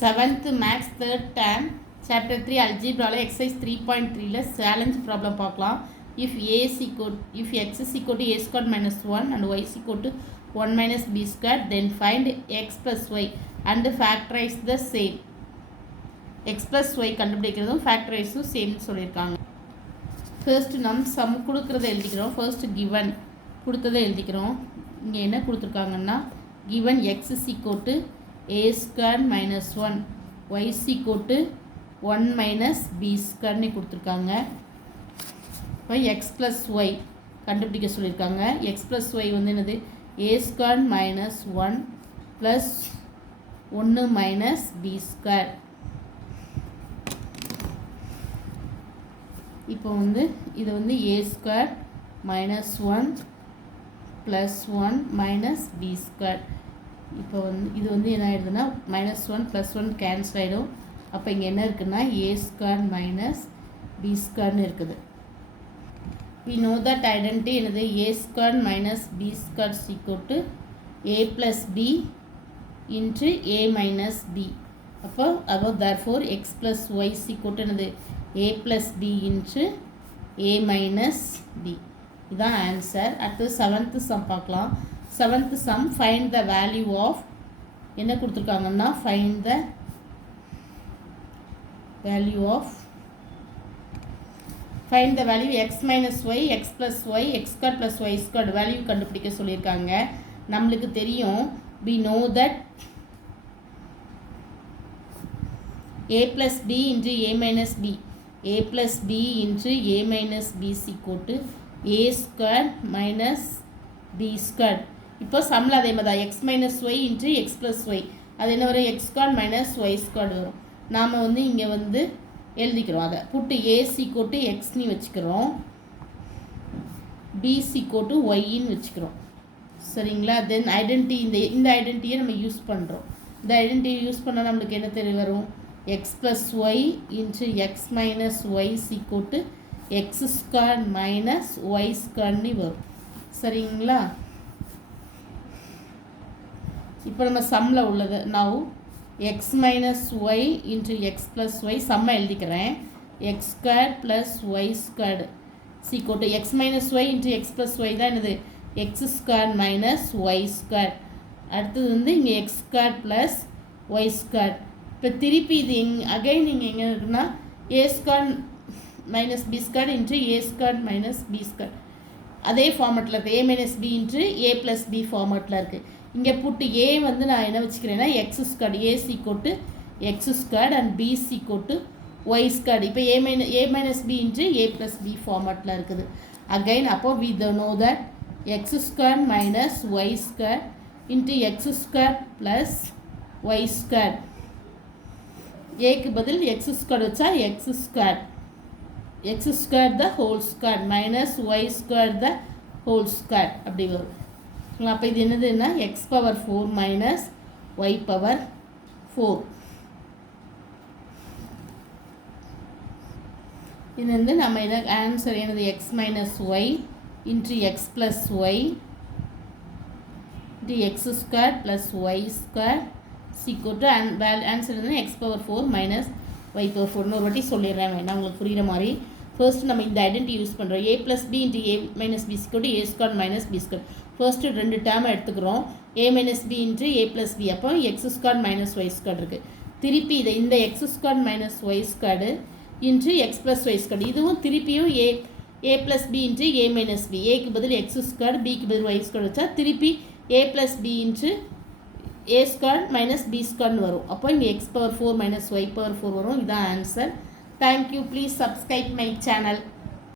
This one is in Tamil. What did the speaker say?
7th Max 3rd term Chapter 3 Algebra exercise 3.3 challenge problem பார்க்கலாம். If x is equal to a squared minus 1 and y is equal to 1 minus b squared, then find x plus y and factorize the same. x plus y கண்டுபிடிக்கிறதும் factorize same சொல்லியிருக்காங்க. First நாம் sum கொடுக்கிறத எழுதிக்கிறோம். First given கொடுத்ததை எழுதிக்கிறோம். இங்கே என்ன கொடுத்துருக்காங்கன்னா given x is equal to a squared minus 1 y is equal to 1 minus b squared கொடுத்துருக்காங்க. இப்போ x plus y கண்டுபிடிக்க சொல்லியிருக்காங்க. x plus y வந்து என்னது a squared minus 1 plus 1 minus b squared. இப்போ வந்து இது வந்து a squared minus 1 plus 1 minus b squared. இப்போ வந்து இது வந்து என்ன ஆயிடுதுன்னா minus 1 plus 1 கேன்சல் ஆகிடும். அப்போ இங்கே என்ன இருக்குன்னா a squared minus b squared இருக்குது. we know that identity என்னது a squared minus b squared is equal to a plus b into a minus b. அப்போ therefore x plus y is equal to என்னது a plus b into a minus b. இதான் ஆன்சர். அடுத்து 7th sum பார்க்கலாம். 7th sum find the value of என்ன கொடுத்துருக்காங்கன்னா find the value x minus y, x plus y, x squared plus y squared value கண்டுபிடிக்க சொல்லியிருக்காங்க. நம்மளுக்கு தெரியும் we know that a plus b into a minus b, a plus b into a minus b is equal to a squared minus b squared. இப்போ சம்மில் அதே மாதிரி தான் x minus y into x plus y, அது என்ன வரும் x squared minus y squared வரும். நாம் வந்து இங்கே வந்து எழுதிக்கிறோம். அதை புட்டு a equal to xன்னு வச்சுக்கிறோம், b equal to yன்னு வச்சுக்கிறோம். சரிங்களா? தென் ஐடென்டி இந்த ஐடென்டிட்டியை நம்ம யூஸ் பண்ணுறோம். இந்த ஐடென்டிட்டி யூஸ் பண்ணால் நம்மளுக்கு என்ன தெரிய வரும் x plus y into x minus y equal to x squared minus y squaredன்னு வரும். சரிங்களா? இப்போ நம்ம சம்மில் உள்ளது now x minus y into x plus y சம்மை எழுதிக்கிறேன். x squared plus y squared equal to x minus y into x plus y தான் என்னது x squared minus y squared. அடுத்தது வந்து இங்கே x squared plus y squared. இப்போ திருப்பி இது அகைன் நீங்கள் எங்கே இருக்குன்னா a squared minus b squared into a squared minus b squared அதே ஃபார்மெட்டில் இருக்குது. a minus b into a plus b ஃபார்மெட்டில் இருக்குது. இங்கே புட்டு a வந்து நான் என்ன வச்சுக்கிறேன்னா x squared, a equal to x squared and b equal to y squared. இப்போ a minus b into a plus b ஃபார்மெட்டில் இருக்குது. அகைன் அப்போ we know that x squared minus y squared into x squared plus y squared. ஏக்கு பதில் x squared வச்சா x squared the whole squared minus y squared the whole squared அப்படி வரும். அப்போ இது என்னதுன்னா x power 4 minus y power 4. இது வந்து நம்ம என்ன ஆன்சர் என்னது x minus y into x plus y into x squared plus y squared equal to answer வந்து x power 4 minus y power 4. இன்னொரு வாட்டி சொல்லிடுறேன் வேணா உங்களுக்கு புரிகிற மாதிரி. ஃபர்ஸ்ட் நம்ம இந்த ஐடென்டி யூஸ் பண்ணுறோம். a plus b into a minus b equal to a squared minus b squared. First ரெண்டு டேர்மை எடுத்துக்கிறோம். a minus b into a plus b, அப்போ x squared minus y squared இருக்குது. திருப்பி இதை இந்த x squared minus y squared into x plus y squared, இதுவும் திருப்பியும் a plus b into a minus b, ஏக்கு பதில் x squared, bக்கு பதில் y squared வச்சா திருப்பி a plus b into a squared minus b squared வரும். அப்போ இங்கே x power 4 minus y power 4 வரும். இதுதான் answer. Thank you. Please subscribe my channel.